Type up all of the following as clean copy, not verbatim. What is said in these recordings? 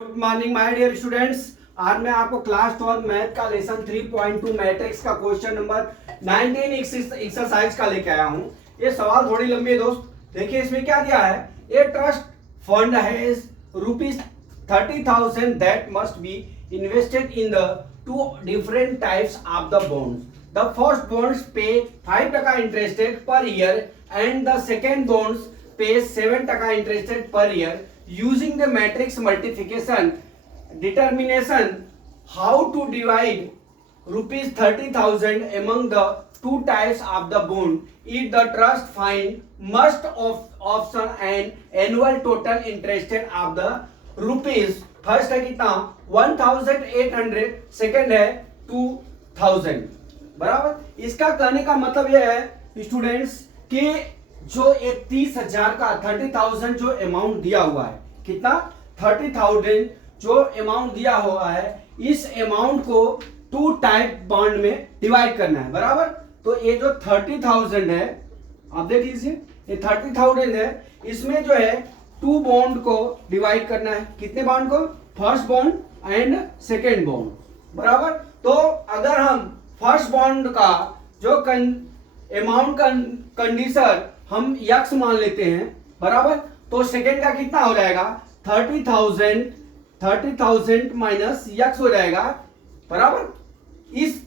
Good morning my dear students. आज मैं आपको क्लास 12 मैथ का लेसन 3.2 मैट्रिक्स का क्वेश्चन नंबर 19 एक्सरसाइज का लेके आया हूं। ये सवाल थोड़ी लंबी है दोस्त। देखिए इसमें क्या दिया है। A trust fund has ₹30,000 that must be invested in the two different types of the bonds. The first bonds pay 5% interested per year and the second bonds pay 7% interested per year. Using the matrix multiplication determination, how to divide ₹30,000 among the two types of the bond? If the trust find must of option and annual total interested of the rupees. First है कितना 1,800, second है 2,000 बराबर। इसका कहने का मतलब यह है स्टूडेंट्स कि जो एक 30,000 का 30,000 जो अमाउंट दिया हुआ है, कितना 30,000 जो अमाउंट दिया हुआ है, इस अमाउंट को टू टाइप बॉन्ड में डिवाइड करना है बराबर। तो ये जो 30,000 है, आप देख लीजिए ये 30,000 है, इसमें जो है टू बॉन्ड को डिवाइड करना है। कितने बॉन्ड को? First bond and second bond बराबर। तो अगर हम फर्स्ट बॉन्ड का जो अमाउंट का कंडीशन हम यक्स मान लेते हैं बराबर, तो सेकेंड का कितना हो जाएगा 30,000 माइनस यक्स हो जाएगा बराबर। इस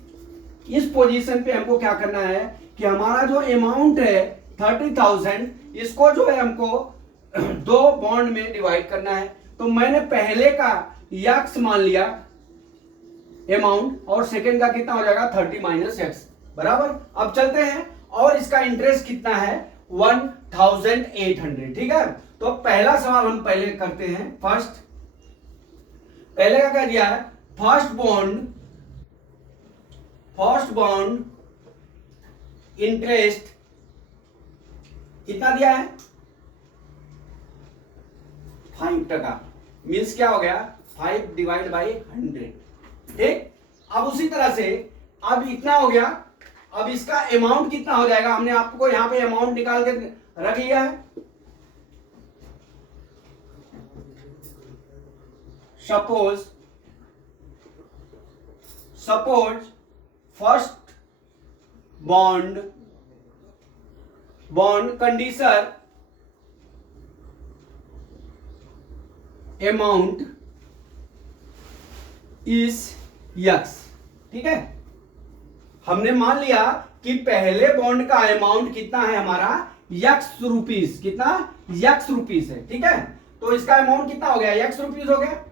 पोजीशन पे हमको क्या करना है कि हमारा जो अमाउंट है 30,000, इसको जो है हमको दो बॉन्ड में डिवाइड करना है। तो मैंने पहले का यक्स मान लिया अमाउंट, और सेकेंड का कितना हो जाएगा 30 माइनस यक्स बराबर। अब चलते हैं, और इसका इंटरेस्ट कितना है 1,800। ठीक है, तो पहला सवाल हम पहले करते हैं। पहले का क्या दिया है, फर्स्ट बॉन्ड इंटरेस्ट कितना दिया है 5%। मीन्स क्या हो गया 5 डिवाइड बाई 100। ठीक, अब उसी तरह से अब इतना हो गया। अब इसका अमाउंट कितना हो जाएगा, हमने आपको यहां पे अमाउंट निकाल के रख लिया है। Suppose first bond condition amount is x. ठीक है, हमने मान लिया कि पहले बॉन्ड का अमाउंट कितना है हमारा यक्स रुपीस, कितना यक्स रुपीस है। ठीक है, तो इसका अमाउंट कितना हो गया यक्स रुपीस हो गया।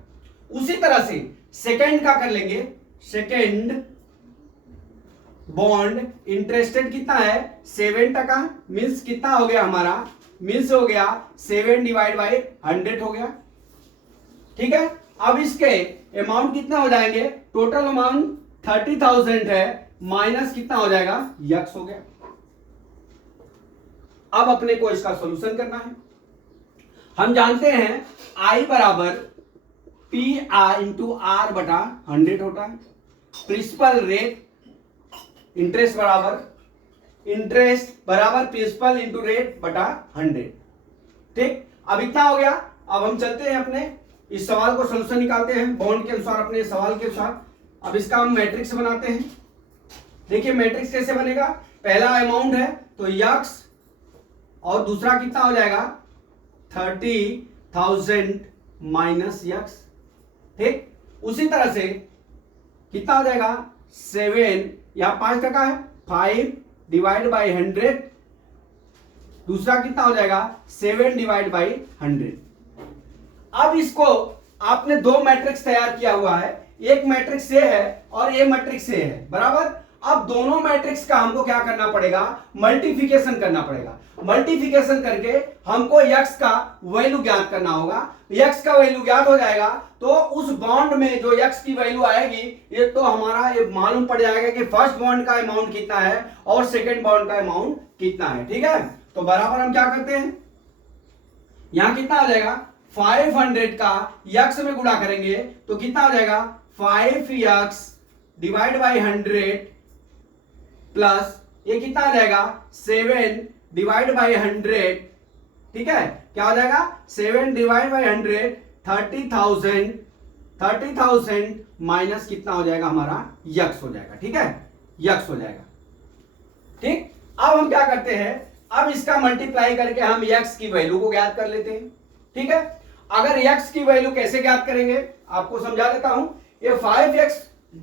उसी तरह से सेकेंड का कर लेंगे। सेकेंड बॉन्ड इंटरेस्टेड कितना है 7%। मीन्स कितना हो गया हमारा, मीन्स हो गया 7 डिवाइड बाई 100 हो गया। ठीक है, अब इसके अमाउंट कितना हो जाएंगे, टोटल अमाउंट 30,000 है, माइनस कितना हो जाएगा यक्स हो गया। अब अपने को इसका सॉल्यूशन करना है। हम जानते हैं आई बराबर पी आर इंटू आर बटा 100 होता है। प्रिंसिपल रेट इंटरेस्ट बराबर प्रिंसिपल इंटू रेट बटा 100। ठीक, अब इतना हो गया। अब हम चलते हैं अपने इस सवाल को सॉल्यूशन निकालते हैं बॉन्ड के अनुसार, अपने सवाल के अनुसार। अब इसका हम मैट्रिक्स बनाते हैं। देखिए मैट्रिक्स कैसे बनेगा, पहला अमाउंट है तो यक्स, और दूसरा कितना हो जाएगा 30,000 माइनस यक्स। ठीक, उसी तरह से कितना हो जाएगा 7 या 5% है 5 डिवाइड बाई 100। दूसरा कितना हो जाएगा 7 डिवाइड बाई 100। अब इसको आपने दो मैट्रिक्स तैयार किया हुआ है, एक मैट्रिक्स से है और एक मैट्रिक्स से है बराबर। अब दोनों मैट्रिक्स का हमको क्या करना पड़ेगा, मल्टीप्लिकेशन करना पड़ेगा। मल्टीप्लिकेशन करके हमको यक्स का वैल्यू ज्ञात करना होगा। यक्स का वैल्यू ज्ञात हो जाएगा तो उस बॉन्ड में जो यक्स की वैल्यू आएगी, ये तो हमारा ये मालूम पड़ जाएगा कि फर्स्ट बॉन्ड का अमाउंट कितना है और सेकेंड बॉन्ड का अमाउंट कितना है। ठीक है, तो बराबर हम क्या करते हैं, यहां कितना आ जाएगा 500 का यक्स में गुणा करेंगे तो कितना हो जाएगा 5 यक्स डिवाइड बाई 100 प्लस ये कितना आ जाएगा 7 डिवाइड बाई 100। ठीक है, क्या हो जाएगा 7 डिवाइड बाई 100 30,000 माइनस कितना हो जाएगा हमारा यक्स हो जाएगा। ठीक है, यक्स हो जाएगा। ठीक, अब हम क्या करते हैं, अब इसका मल्टीप्लाई करके हम यक्स की वैल्यू को ज्ञात कर लेते हैं। ठीक है, अगर यक्स की वैल्यू कैसे ज्ञात करेंगे आपको समझा देता हूं। ये 5x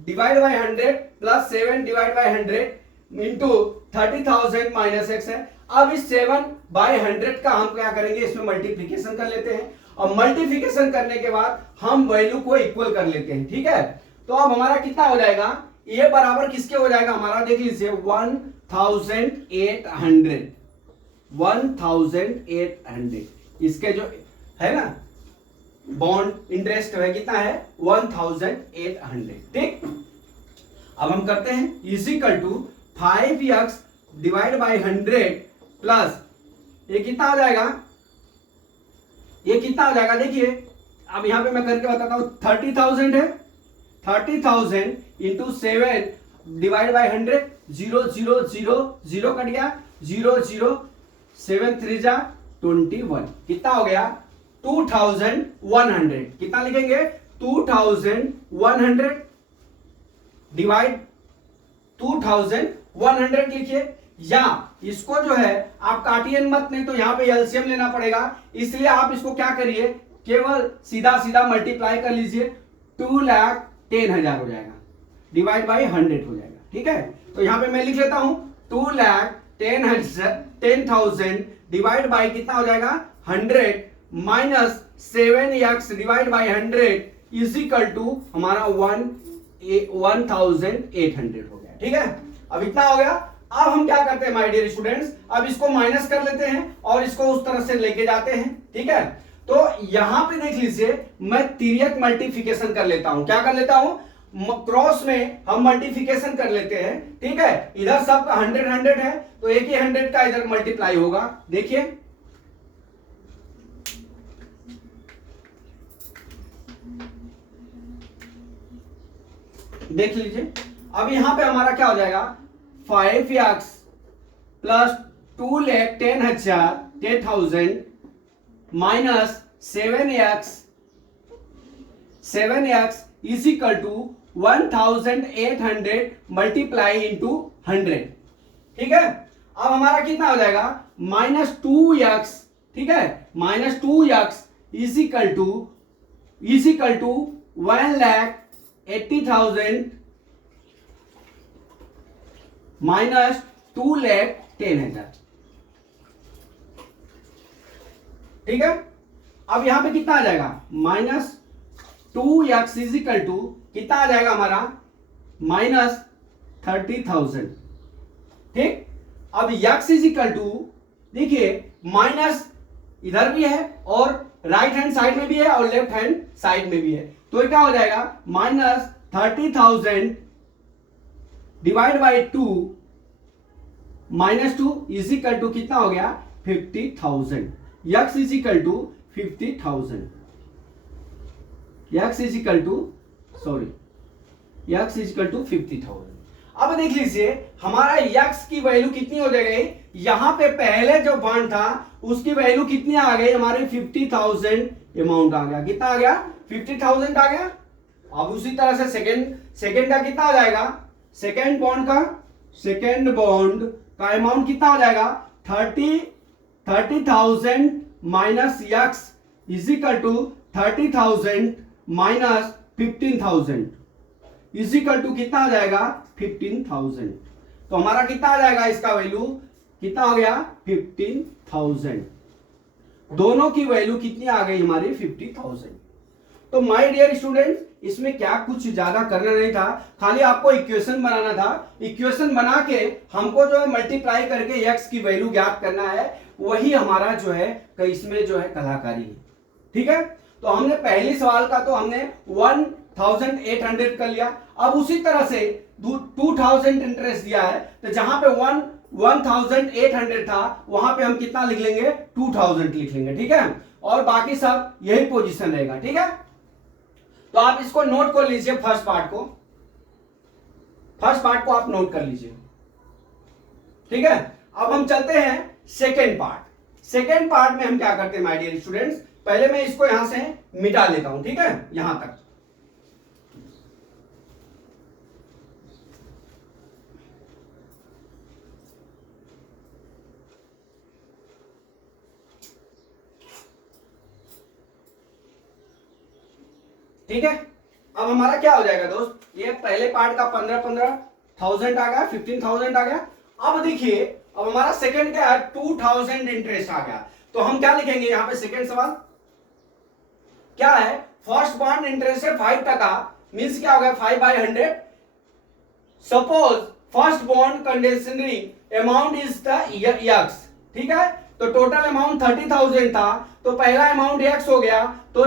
divide by 100 plus 7 divide by 100 into 30,000 minus x है। अब इस 7 बाई 100 का हम क्या करेंगे, इसमें मल्टीप्लीकेशन कर लेते हैं और मल्टीप्लीकेशन करने के बाद हम वैल्यू को इक्वल कर लेते हैं। ठीक है, तो अब हमारा कितना हो जाएगा, ये बराबर किसके हो जाएगा हमारा, देख लीजिए 1800 इसके जो है ना बॉन्ड इंटरेस्ट है कितना है 1800। ठीक, अब हम करते हैं is equal to 5x divide by 100 plus ये कितना हो जाएगा, ये कितना हो जाएगा देखिए, अब यहां पे मैं करके बताता हूं 30,000 है, 30,000 इंटू 7 डिवाइड बाई 100, 0 0 0 0 कट गया, 0 0 7 3 जा 21 कितना हो गया 2100। कितना लिखेंगे 2100 डिवाइड 2100 लिखिए, या इसको जो है आप काटिए मत, नहीं तो यहां पे एलसीएम लेना पड़ेगा, इसलिए आप इसको क्या करिए केवल सीधा सीधा मल्टीप्लाई कर लीजिए, 2,10,000 हो जाएगा डिवाइड बाई 100 हो जाएगा। ठीक है, तो यहां पे मैं लिख लेता हूं 2,10,000 डिवाइड बाई कितना हो जाएगा 100 minus 7x divide by 100 is equal to हमारा 1,800 हो गया। ठीक है, अब इतना हो गया। अब हम क्या करते हैं माय डियर स्टूडेंट्स, अब इसको माइनस कर लेते हैं और इसको उस तरह से लेके जाते हैं। ठीक है, तो यहां पे देख लीजिए मैं तिर्यक मल्टीप्लिकेशन कर लेता हूं, क्या कर लेता हूं क्रॉस में हम मल्टीप्लिकेशन कर लेते हैं। ठीक है, इधर सब 100 है तो एक ही 100 का इधर मल्टीप्लाई होगा। देखिए देख लीजिए, अब यहां पे हमारा क्या हो जाएगा 5x plus 2,10,000 minus 7x is equal to 1,800 multiply into 100। ठीक है, अब हमारा कितना हो जाएगा -2x। ठीक है, -2x is equal to 1,80,000 minus 2,10,000। ठीक है, अब यहां पे कितना आ जाएगा -2x इज इक्वल टू कितना आ जाएगा हमारा -30,000। ठीक, अब x इज इक्वल टू देखिए माइनस इधर भी है और राइट हैंड साइड में भी है और लेफ्ट हैंड साइड में भी है, तो ये क्या हो जाएगा -30,000 divide by 2 -2 is equal to कितना हो गया 50,000। x is equal to 50,000, x is equal to 50,000। अब देख लीजिए हमारा x की वैल्यू कितनी हो जाएगी, यहां पे पहले जो बॉन्ड था उसकी वैल्यू कितनी आ गई हमारी 50,000 अमाउंट आ गया, कितना आ गया 50,000 आ गया। अब उसी तरह से सेकेंड का कितना हो जाएगा, सेकेंड बॉन्ड का अमाउंट कितना हो जाएगा 30,000 minus x is equal to 30,000 minus 15,000 is equal to कितना आ जाएगा 15,000। तो हमारा कितना आ जाएगा, इसका वैल्यू कितना हो गया 15,000। दोनों की वैल्यू कितनी आ गई हमारी 50,000। तो माय डियर स्टूडेंट्स इसमें क्या कुछ ज्यादा करना नहीं था, खाली आपको इक्वेशन बनाना था। इक्वेशन बना के हमको जो है मल्टीप्लाई करके x की वैल्यू ज्ञात करना है, वही हमारा जो है इसमें जो है कलाकारी है। ठीक है, तो हमने पहली सवाल का तो हमने 1,800 कर लिया। अब उसी तरह से 2,000 इंटरेस्ट दिया है, तो जहां पे 1,800 था वहां पे हम कितना लिख लेंगे 2,000 लिख लेंगे। ठीक है, और बाकी सब यही पोजीशन रहेगा। ठीक है, तो आप इसको नोट कर लीजिए, फर्स्ट पार्ट को आप नोट कर लीजिए। ठीक है, अब हम चलते हैं सेकेंड पार्ट में हम क्या करते हैं माय डियर स्टूडेंट्स, पहले मैं इसको यहां से मिटा लेता हूं, ठीक है, यहां तक। ठीक है, अब हमारा क्या हो जाएगा दोस्त, ये पहले पार्ट का 15,000 आ गया, 15,000 आ गया। अब देखिए, अब हमारा सेकंड क्या है, 2,000 इंटरेस्ट आ गया। तो हम क्या लिखेंगे यहां पे, सेकंड सवाल क्या है, फर्स्ट बॉन्ड इंटरेस्ट है 5%, मीन्स क्या हो गया 5/100। Suppose first bond conditionary amount is the x, ठीक है, तो टोटल अमाउंट 30,000 था, तो पहला अमाउंट यक्स हो गया, तो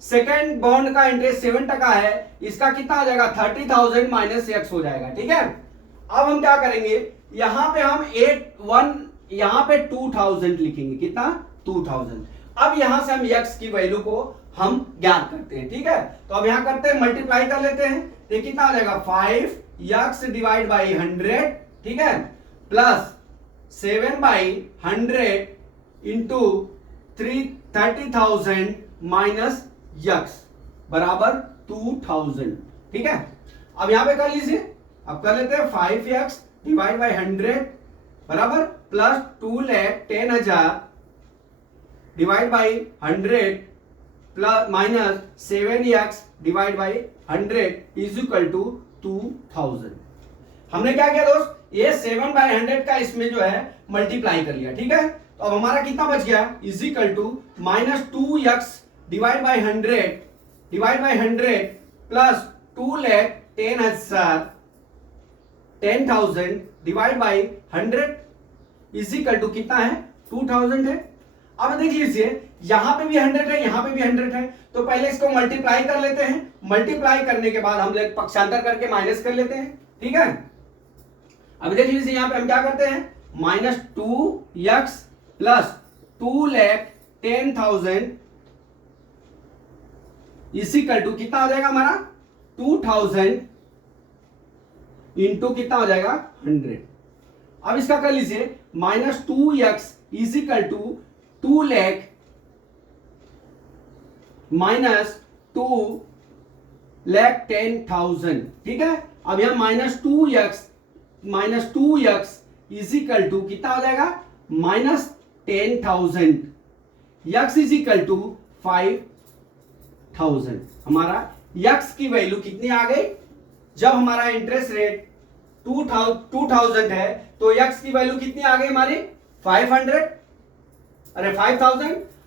सेकंड बॉन्ड का इंटरेस्ट 7% है, इसका कितना आ जाएगा 30,000 माइनस एक्स हो जाएगा, ठीक है। अब हम क्या करेंगे, यहां पे हम 81, यहां पे 2000 लिखेंगे, कितना 2000। अब यहां से हम एक्स की वैल्यू को हम ज्ञात करते हैं, ठीक है। तो अब यहां करते हैं, मल्टीप्लाई कर लेते हैं, तो कितना आ जाएगा 5 डिवाइड बाई 100, ठीक है, प्लस 7/100 इंटू 30,000 माइनस यक्स बराबर 2000, ठीक है। अब यहां पे कर लीजिए, अब कर लेते हैं 5x डिवाइड बाई 100 बराबर plus 2,10,000 divide by 100 plus minus 7x divide by 100 is equal to 2000। हमने क्या किया दोस्त, ये 7/100 का इसमें जो है मल्टीप्लाई कर लिया, ठीक है। तो अब हमारा कितना बच गया, is equal to minus 2x divide by 100 plus 2,10,000 divide by 100 is equal to कितना है 2000 है। अब देख लीजिए, यहां पे भी 100 है, यहां पे भी 100 है, तो पहले इसको मल्टीप्लाई कर लेते हैं, मल्टीप्लाई करने के बाद हम लोग पक्षांतर करके माइनस कर लेते हैं, ठीक है। अब देख लीजिए, यहां पे हम क्या करते हैं, minus 2x plus 2,10,000 equal to कितना हो जाएगा हमारा 2000 इंटू कितना हो जाएगा 100। अब इसका कर लीजिए, minus 2x equal to 2 lakh minus 2,10,000, ठीक है। अब यहां माइनस 2x इक्वल टू कितना हो जाएगा minus 10,000, x is equal to 5,000। हमारा यक्स की वैल्यू कितनी आ गई, जब हमारा इंटरेस्ट रेट 2,000 है, तो यक्स की वैल्यू कितनी आ गई हमारी 5,000।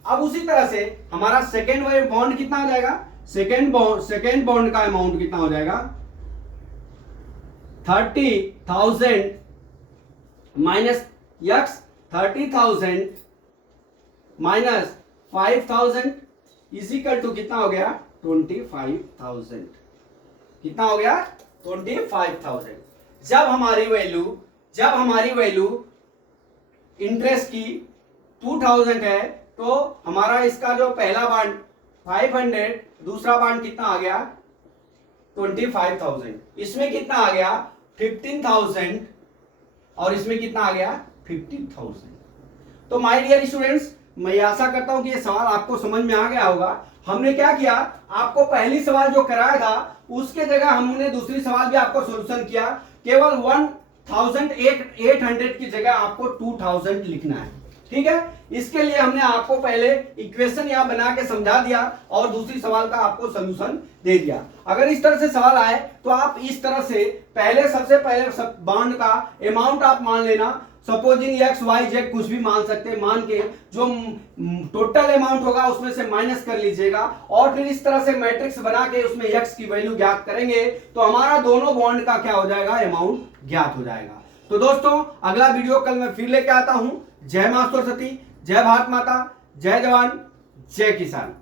अब उसी तरह से हमारा सेकेंड बॉन्ड कितना हो जाएगा, सेकेंड बॉन्ड का अमाउंट कितना हो जाएगा 30,000 minus x 30,000 minus 5,000 is equal to कितना हो गया 25,000। कितना हो गया 25,000। जब हमारी वैल्यू इंटरेस्ट की 2000 है, तो हमारा इसका जो पहला बांड 500, दूसरा बांड कितना आ गया 25,000, इसमें कितना आ गया 15,000 और इसमें कितना आ गया 50,000। तो माय डियर स्टूडेंट्स, मैं आशा करता हूं कि ये सवाल आपको समझ में आ गया होगा। हमने क्या किया, आपको पहली सवाल जो कराया था उसके जगह हमने दूसरी सवाल भी आपको सॉल्यूशन किया। केवल 1,800 की जगह आपको 2,000 लिखना है, ठीक है। इसके लिए हमने आपको पहले इक्वेशन यहां बना के समझा दिया और दूसरी सवाल का आपको सॉल्यूशन दे दिया। अगर इस तरह से सवाल आए तो आप इस तरह से सबसे पहले बॉन्ड का अमाउंट आप मान लेना, सपोजिंग एक्स वाई जेड कुछ भी मान सकते हैं, मान के जो टोटल अमाउंट होगा उसमें से माइनस कर लीजिएगा और फिर इस तरह से मैट्रिक्स बना के उसमें एक्स की वैल्यू ज्ञात करेंगे, तो हमारा दोनों बॉन्ड का क्या हो जाएगा अमाउंट ज्ञात हो जाएगा। तो दोस्तों, अगला वीडियो कल मैं फिर लेके आता हूं। जय मां सरस्वती, जय भारत माता, जय जवान, जय किसान।